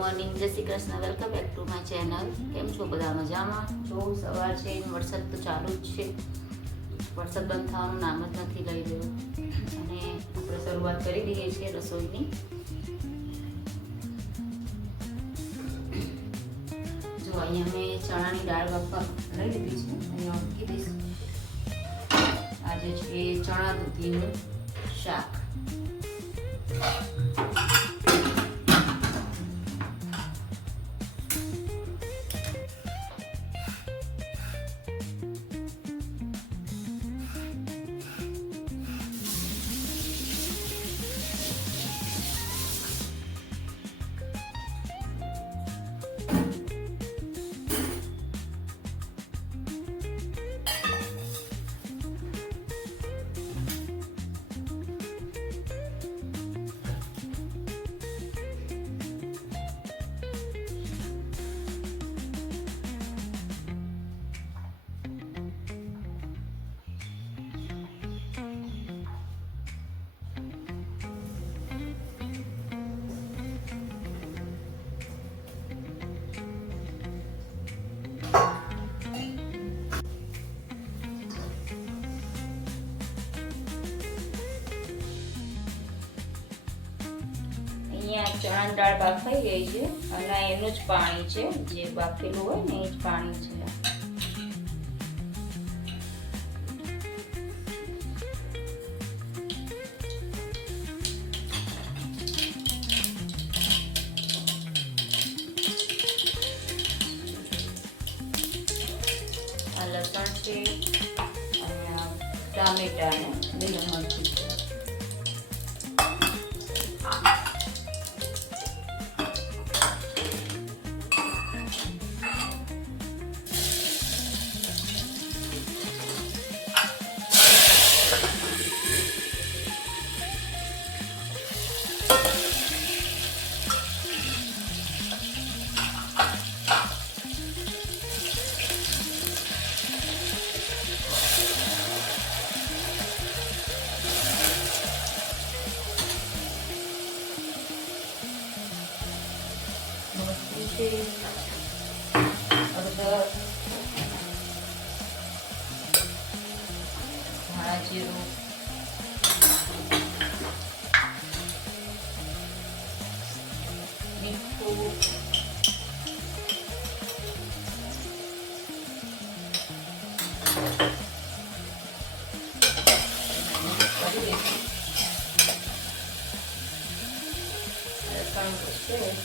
Morning, જય Shri Krishna. Welcome back to my channel. કેમ છો બધા? મજામાં? જો સવાર છે, વરસાદ તો ચાલુ જ છે. વરસાદ બંધ થવાનું નામ જ નથી લઈ રહ્યો અને આપણે શરૂઆત કરી દઈએ છીએ રસોઈની. જો અહીંયા મેં ચણાની દાળ બાફવા લઈ લીધી છે. અહીંયા મૂકી દઈશ. આજે છે ચણા દૂધીનું શાક. અહીંયા ચણાની દાળ બાફાઈ ગઈ છે અને એનું જ પાણી છે, જે બાફેલું હોય ને એ જ પાણી છે. આ લસણ છે અને ટામેટા ને લીલા મરચું છે. હળદર, ધાણા જીરું, મીઠું,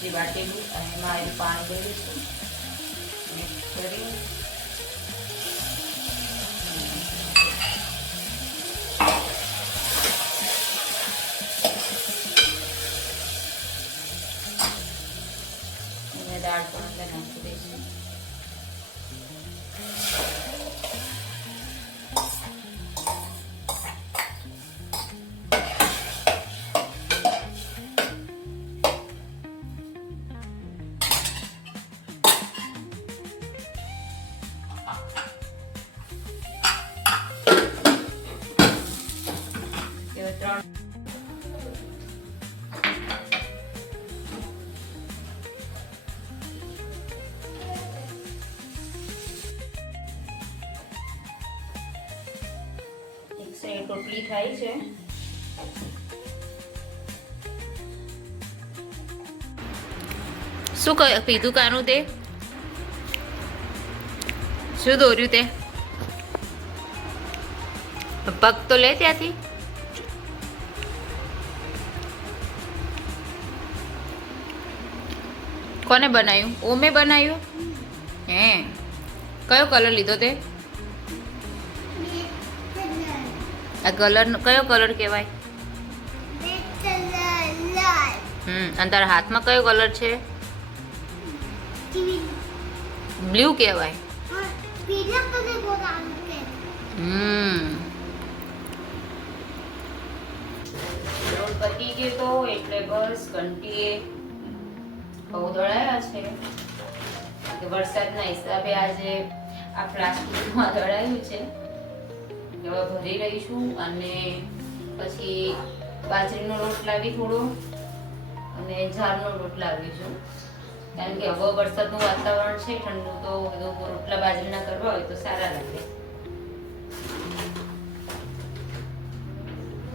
જે વાટેલું અને એમાં એનું પાણી ભરીશું. મિક્સ કરી અને દાળ પણ અંદર નાખી દઈશું. રોટલી થાય છે. શું પીધું કાનું તે? શું દોર્યું તે? પગ તો લે ત્યાંથી. કોને બનાવ્યું? ઓમે બનાવ્યું? હે, કયો કલર લીધો તે? આ કલર કયો કલર કહેવાય? અને તારા હાથમાં કયો કલર છે? બ્લુ કહેવાય. રોડ પતી ગયો તો એટલે બસ ઘંટીએ બહુ દળાયા છે. વરસાદના હિસાબે આજે આ પ્લાસ્ટિકમાં દળાયું છે. હવે ભરી રહીશું અને પછી બાજરીનો લોટ લાવી થોડો અને જારનો લોટ લાવીશું. કારણ કે હવે વરસાદનું વાતાવરણ છે ઠંડુ, તો બધું રોટલા બાજરીના કરવા હોય તો સારા લાગે.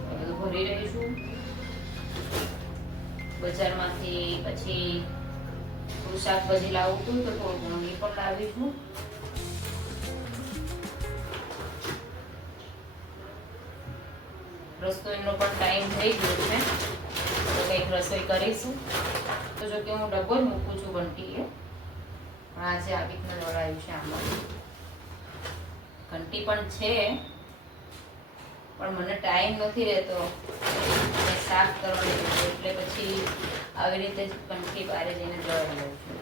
બધું ભરી રહીશું બજારમાંથી. પછી થોડું શાકભાજી લાવવું હતું તો થોડું ઘણું એ પણ લાવીશું. રસોઈનો પણ ટાઈમ થઈ ગયો છે તો કંઈક રસોઈ કરીશું. તો જો કે હું ડબ્બો જ મૂકું છું ઘંટીએ, પણ આજે આવી રીતના દોડાયું છે. આમાં ઘંટી પણ છે પણ મને ટાઈમ નથી રહેતો સાફ કરવાની, એટલે પછી આવી રીતે જ ઘંટી બારે જઈને દોડાવી લઉં છું.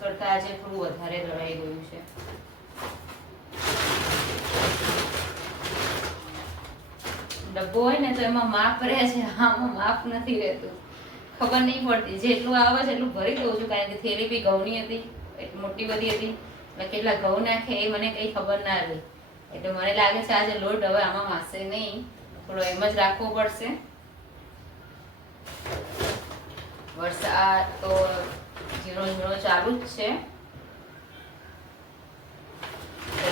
કરતા આજે થોડું વધારે દોડાઈ ગયું છે. ડબ્બો હોય ને તો એમાં માપ રહે છે, આમાં માપ નથી રહેતું. ખબર નહીં પડતી, જેટલું આવે છે એટલું ભરી દઉં છું. કારણ કે થેલી બી ઘઉંની હતી, એટલી મોટી બધી હતી, એટલે કેટલા ઘઉં નાખે એ મને કંઈ ખબર ના રહી. એટલે મને લાગે છે આજે લોટ હવે આમાં માસે નહીં, થોડો એમ જ રાખવો પડશે. વરસાદ તો ઝીણો ઝીણો ચાલુ જ છે.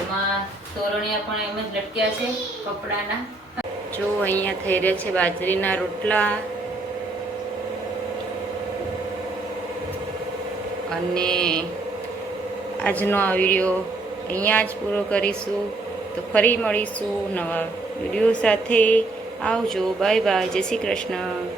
એમાં તોરણિયા પણ એમ જ લટક્યા છે કપડાના. જો અહીંયા થઈ રહ્યા છે બાજરીના રોટલા, અને આજનો આ વિડીયો અહીંયા જ પૂરો કરીશું. તો ફરી મળીશું નવા વિડીયો સાથે. આવજો, બાય બાય, જય શ્રી કૃષ્ણ.